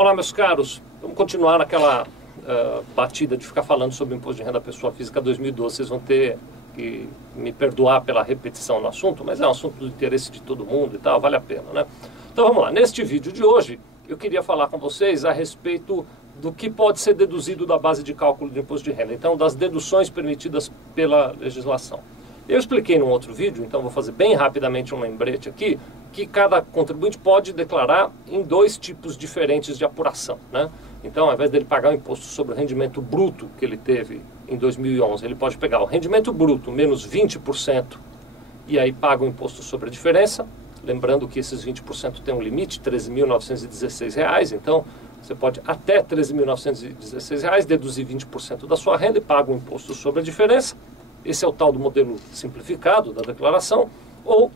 Olá, meus caros. Vamos continuar naquela batida de ficar falando sobre o Imposto de Renda da Pessoa Física 2012. Vocês vão ter que me perdoar pela repetição no assunto, mas é um assunto do interesse de todo mundo e tal, vale a pena, né? Então vamos lá. Neste vídeo de hoje, eu queria falar com vocês a respeito do que pode ser deduzido da base de cálculo do imposto de renda. Então, das deduções permitidas pela legislação. Eu expliquei num outro vídeo, então vou fazer bem rapidamente um lembrete aqui, que cada contribuinte pode declarar em dois tipos diferentes de apuração, né? Então, ao invés dele pagar o imposto sobre o rendimento bruto que ele teve em 2011, ele pode pegar o rendimento bruto menos 20% e aí paga o imposto sobre a diferença. Lembrando que esses 20% tem um limite, R$ 13.916, então você pode até R$ 13.916 deduzir 20% da sua renda e paga o imposto sobre a diferença. Esse é o tal do modelo simplificado da declaração. Ou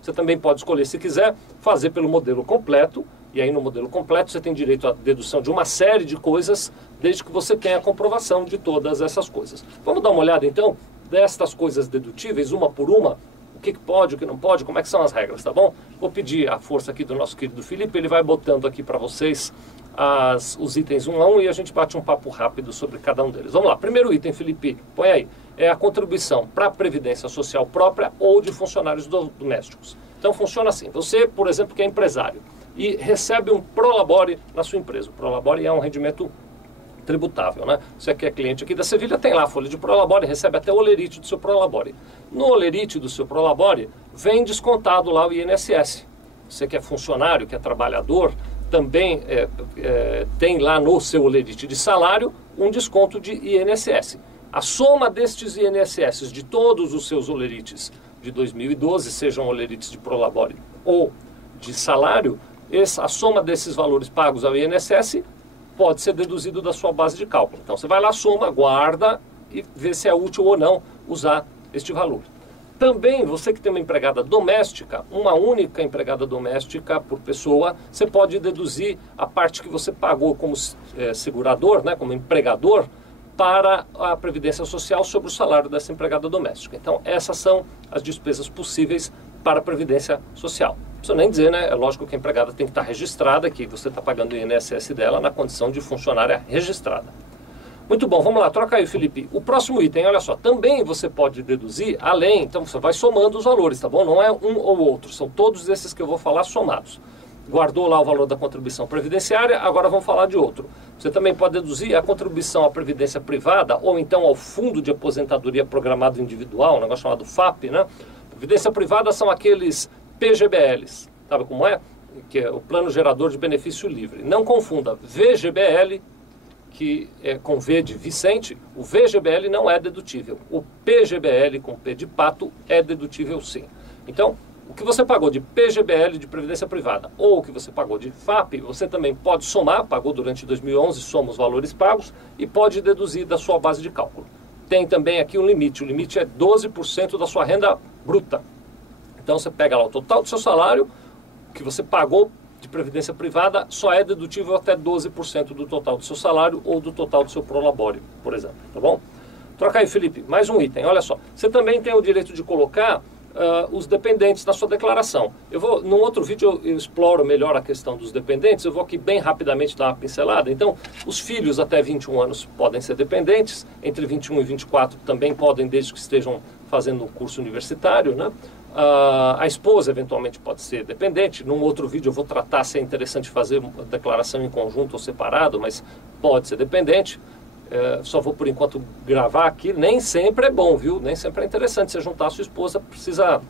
você também pode escolher, se quiser, fazer pelo modelo completo. E aí no modelo completo você tem direito à dedução de uma série de coisas, desde que você tenha a comprovação de todas essas coisas. Vamos dar uma olhada então destas coisas dedutíveis, uma por uma. O que pode, o que não pode, como é que são as regras, tá bom? Vou pedir a força aqui do nosso querido Felipe, ele vai botando aqui para vocês os itens um a um e a gente bate um papo rápido sobre cada um deles. Vamos lá, primeiro item, Felipe, põe aí. É a contribuição para a Previdência Social própria ou de funcionários domésticos. Então funciona assim, você, por exemplo, que é empresário e recebe um prolabore na sua empresa. O prolabore é um rendimento tributável, né? Você que é cliente aqui da Sevilha tem lá a folha de prolabore, recebe até o olerite do seu prolabore. No olerite do seu prolabore vem descontado lá o INSS. Você que é funcionário, que é trabalhador, também tem lá no seu olerite de salário um desconto de INSS. A soma destes INSS de todos os seus olerites de 2012, sejam olerites de prolabore ou de salário, a soma desses valores pagos ao INSS pode ser deduzido da sua base de cálculo. Então você vai lá, soma, guarda e vê se é útil ou não usar este valor. Também, você que tem uma empregada doméstica, uma única empregada doméstica por pessoa, você pode deduzir a parte que você pagou como segurador, né, como empregador, para a Previdência Social sobre o salário dessa empregada doméstica. Então, essas são as despesas possíveis para a Previdência Social. Não precisa nem dizer, né? É lógico que a empregada tem que estar registrada, que você está pagando o INSS dela na condição de funcionária registrada. Muito bom, vamos lá, troca aí, Felipe. O próximo item, olha só, também você pode deduzir além, então você vai somando os valores, tá bom? Não é um ou outro, são todos esses que eu vou falar somados. Guardou lá o valor da contribuição previdenciária, agora vamos falar de outro. Você também pode deduzir a contribuição à previdência privada ou então ao Fundo de Aposentadoria Programado Individual, um negócio chamado FAP, né? Previdência privada são aqueles PGBLs, sabe como é? Que é o Plano Gerador de Benefício Livre. Não confunda, VGBL, que é com V de Vicente, o VGBL não é dedutível. O PGBL, com P de pato, é dedutível sim. Então, o que você pagou de PGBL, de Previdência Privada, ou o que você pagou de FAP, você também pode somar, pagou durante 2011, soma os valores pagos, e pode deduzir da sua base de cálculo. Tem também aqui um limite, o limite é 12% da sua renda bruta. Então você pega lá o total do seu salário, que você pagou de Previdência Privada, só é dedutível até 12% do total do seu salário ou do total do seu prolabore, por exemplo, tá bom? Troca aí, Felipe, mais um item, olha só. Você também tem o direito de colocar os dependentes na sua declaração. Num outro vídeo eu exploro melhor a questão dos dependentes, eu vou aqui bem rapidamente dar uma pincelada. Então, os filhos até 21 anos podem ser dependentes, entre 21 e 24 também podem, desde que estejam fazendo um curso universitário, né? A esposa eventualmente pode ser dependente. Num outro vídeo eu vou tratar se é interessante fazer uma declaração em conjunto ou separado, mas pode ser dependente. Só vou por enquanto gravar aqui, nem sempre é bom, viu? Nem sempre é interessante você juntar a sua esposa,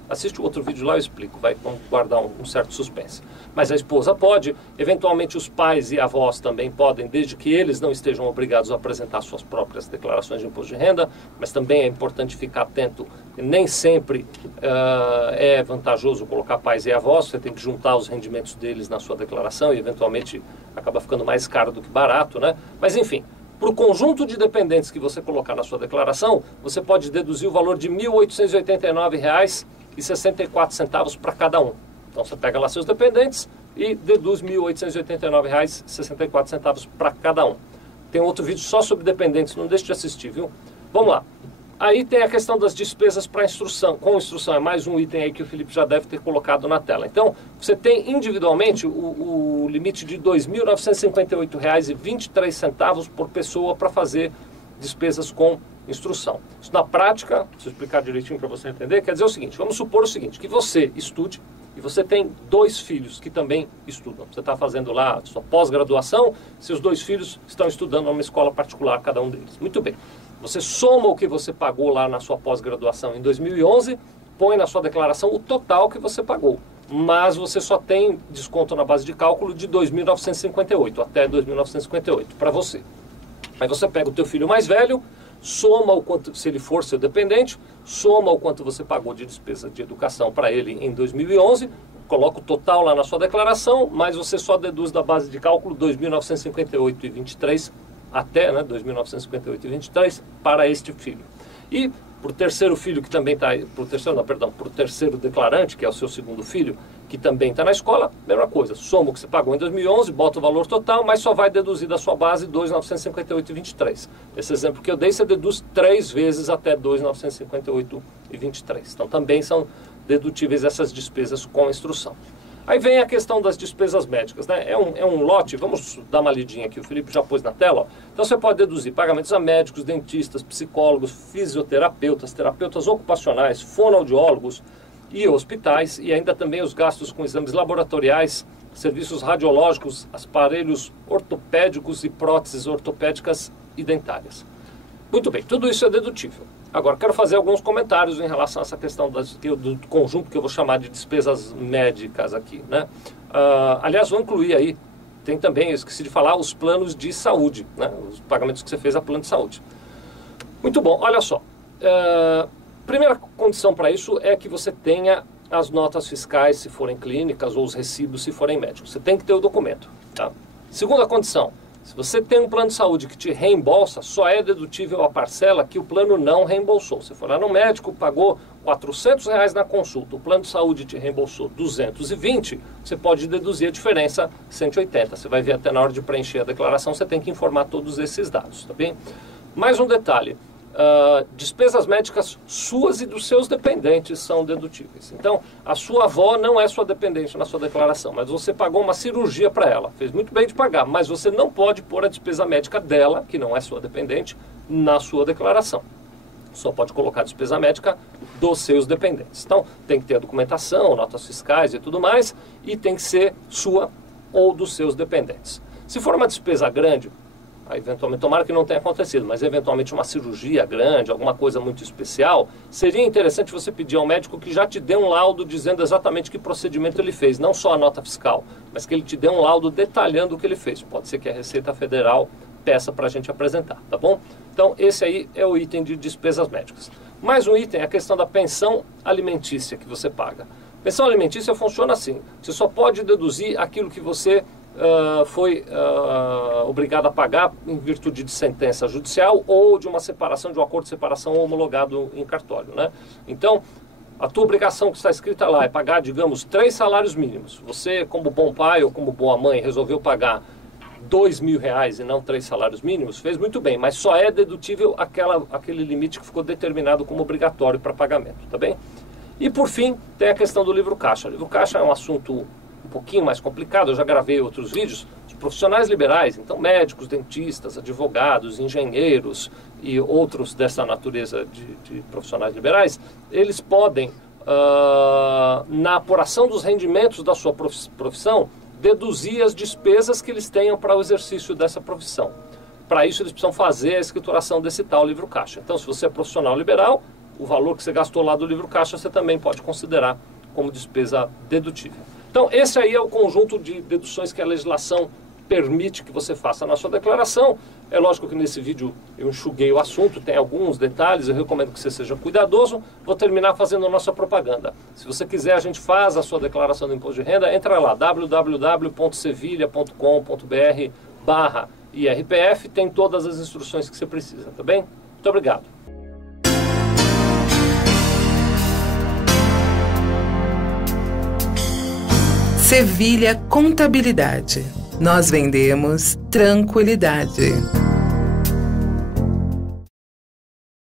assiste o outro vídeo lá, eu explico, vamos guardar um certo suspense. Mas a esposa pode, eventualmente os pais e avós também podem, desde que eles não estejam obrigados a apresentar suas próprias declarações de imposto de renda, mas também é importante ficar atento, nem sempre é vantajoso colocar pais e avós, você tem que juntar os rendimentos deles na sua declaração e eventualmente acaba ficando mais caro do que barato, né? Mas enfim, para o conjunto de dependentes que você colocar na sua declaração, você pode deduzir o valor de R$ 1.889,64 para cada um. Então você pega lá seus dependentes e deduz R$ 1.889,64 para cada um. Tem outro vídeo só sobre dependentes, não deixe de assistir, viu? Vamos lá. Aí tem a questão das despesas para instrução. Com instrução é mais um item aí que o Felipe já deve ter colocado na tela. Então, você tem individualmente o limite de R$ 2.958,23 por pessoa para fazer despesas com instrução. Isso na prática, se eu explicar direitinho para você entender, quer dizer o seguinte, vamos supor o seguinte, que você estude e você tem 2 filhos que também estudam. Você está fazendo lá a sua pós-graduação, seus 2 filhos estão estudando numa escola particular, cada um deles. Muito bem. Você soma o que você pagou lá na sua pós-graduação em 2011, põe na sua declaração o total que você pagou. Mas você só tem desconto na base de cálculo de 2.958, até 2.958 para você. Aí você pega o teu filho mais velho, soma o quanto, se ele for seu dependente, soma o quanto você pagou de despesa de educação para ele em 2011, coloca o total lá na sua declaração, mas você só deduz da base de cálculo 2.958,23 até 2.958,23 para este filho. E para o terceiro filho que também está, para o terceiro declarante, que é o seu segundo filho, que também está na escola, mesma coisa, soma o que você pagou em 2011, bota o valor total, mas só vai deduzir da sua base 2.958,23. Esse exemplo que eu dei, você deduz 3 vezes até 2.958,23. Então também são dedutíveis essas despesas com instrução. Aí vem a questão das despesas médicas, né? É um lote, vamos dar uma lidinha aqui, o Felipe já pôs na tela, ó. Então você pode deduzir pagamentos a médicos, dentistas, psicólogos, fisioterapeutas, terapeutas ocupacionais, fonoaudiólogos e hospitais, e ainda também os gastos com exames laboratoriais, serviços radiológicos, aparelhos ortopédicos e próteses ortopédicas e dentárias. Muito bem, tudo isso é dedutível. Agora, quero fazer alguns comentários em relação a essa questão do conjunto que eu vou chamar de despesas médicas aqui, né? Aliás, vou incluir aí, tem também, eu esqueci de falar, os planos de saúde, né? Os pagamentos que você fez a plano de saúde. Muito bom, olha só. Primeira condição para isso é que você tenha as notas fiscais, se forem clínicas, ou os recibos, se forem médicos. Você tem que ter o documento, tá? Segunda condição. Se você tem um plano de saúde que te reembolsa, só é dedutível a parcela que o plano não reembolsou. Você foi lá no médico, pagou R$400 na consulta, o plano de saúde te reembolsou 220, você pode deduzir a diferença 180. Você vai ver até na hora de preencher a declaração, você tem que informar todos esses dados, tá bem? Mais um detalhe. Despesas médicas suas e dos seus dependentes são dedutíveis. Então, a sua avó não é sua dependente na sua declaração, mas você pagou uma cirurgia para ela. Fez muito bem de pagar, mas você não pode pôr a despesa médica dela, que não é sua dependente, na sua declaração. Só pode colocar a despesa médica dos seus dependentes. Então, tem que ter a documentação, notas fiscais e tudo mais, e tem que ser sua ou dos seus dependentes. Se for uma despesa grande, eventualmente, tomara que não tenha acontecido, mas eventualmente uma cirurgia grande, alguma coisa muito especial, seria interessante você pedir ao médico que já te dê um laudo dizendo exatamente que procedimento ele fez, não só a nota fiscal, mas que ele te dê um laudo detalhando o que ele fez. Pode ser que a Receita Federal peça para a gente apresentar, tá bom? Então, esse aí é o item de despesas médicas. Mais um item é a questão da pensão alimentícia que você paga. Pensão alimentícia funciona assim, você só pode deduzir aquilo que você foi obrigado a pagar em virtude de sentença judicial ou de uma separação, de um acordo de separação homologado em cartório, né? Então, a tua obrigação que está escrita lá é pagar, digamos, 3 salários mínimos. Você, como bom pai ou como boa mãe, resolveu pagar R$2.000 e não 3 salários mínimos, fez muito bem, mas só é dedutível aquele limite que ficou determinado como obrigatório para pagamento, tá bem? E por fim, tem a questão do livro caixa. O livro caixa é um assunto um pouquinho mais complicado, eu já gravei outros vídeos. Os profissionais liberais, então médicos, dentistas, advogados, engenheiros e outros dessa natureza de profissionais liberais, eles podem, na apuração dos rendimentos da sua profissão, deduzir as despesas que eles tenham para o exercício dessa profissão. Para isso, eles precisam fazer a escrituração desse tal livro caixa. Então, se você é profissional liberal, o valor que você gastou lá do livro caixa, você também pode considerar como despesa dedutível. Então, esse aí é o conjunto de deduções que a legislação permite que você faça na sua declaração. É lógico que nesse vídeo eu enxuguei o assunto, tem alguns detalhes, eu recomendo que você seja cuidadoso. Vou terminar fazendo a nossa propaganda. Se você quiser, a gente faz a sua declaração do imposto de renda, entra lá, www.sevilha.com.br/IRPF, tem todas as instruções que você precisa, tá bem? Muito obrigado. Sevilha Contabilidade. Nós vendemos tranquilidade.